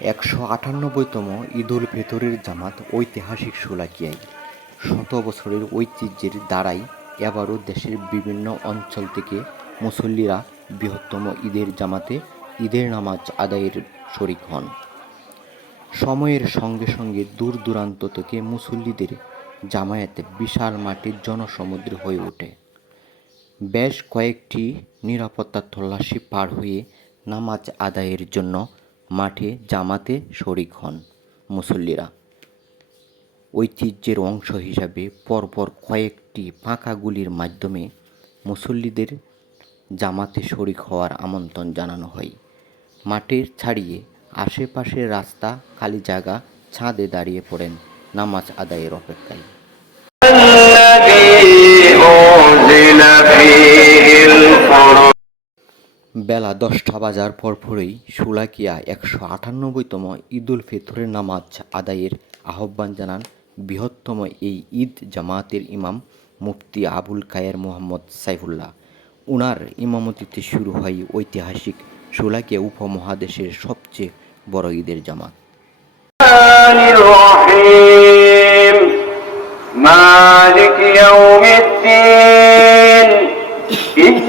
একশো আটানব্বইতম ঈদুল ফিতরের জামাত ঐতিহাসিক শোলাকিয়ায় শত বছরের ঐতিহ্যের দ্বারাই এবারও দেশের বিভিন্ন অঞ্চল থেকে মুসল্লিরা বৃহত্তম ঈদের জামাতে ঈদের নামাজ আদায়ের শরিক হন। সময়ের সঙ্গে সঙ্গে দূর দূরান্ত থেকে মুসল্লিদের জামায়াতে বিশাল মাটির জনসমুদ্র হয়ে ওঠে। বেশ কয়েকটি নিরাপত্তা তল্লাশি পার হয়ে নামাজ আদায়ের জন্য মাঠে জামাতে শরিক হন মুসল্লিরা। ঐতিহ্যের অংশ হিসাবে পরপর কয়েকটি ফাঁকা গুলির মাধ্যমে মুসল্লিদের জামাতে শরিক হওয়ার আমন্ত্রণ জানানো হয়। মাঠের ছাড়িয়ে আশেপাশের রাস্তা, খালি জায়গা, ছাদে দাঁড়িয়ে পড়েন নামাজ আদায়ের অপেক্ষায়। বেলা দশটা বাজার পরপরই সুলাকিয়া একশো আটানব্বইতম ঈদুল ফিতরের নামাজ আদায়ের আহ্বান জানান বৃহত্তম এই ঈদ জামাতের ইমাম মুফতি আবুল কায়ের মোহাম্মদ সাইফুল্লাহ। উনার ইমামতিতে শুরু হয় ঐতিহাসিক সুলাকিয়া উপমহাদেশের সবচেয়ে বড় ঈদের জামাত। মালিক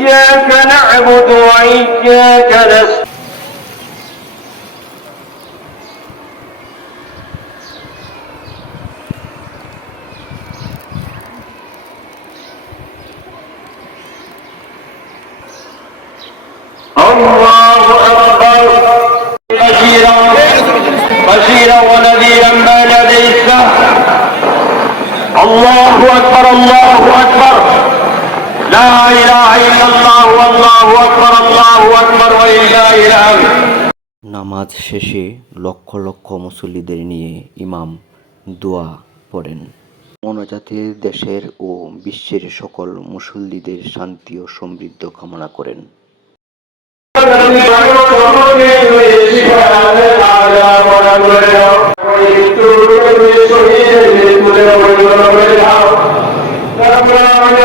إياك نعبد وإياك نستعين الله أكبر. ما الله أكبر الله لا إله إلا الله والله أكبر الله أكبر ولله الحمد নামাজ শেষে লক্ষ লক্ষ মুসল্লিদের নিয়ে ইমাম দোয়া পড়েন মনোজাতে দেশের ও বিশ্বের সকল মুসল্লিদের শান্তি ও সমৃদ্ধ কামনা করেন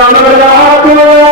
আমরা Amen.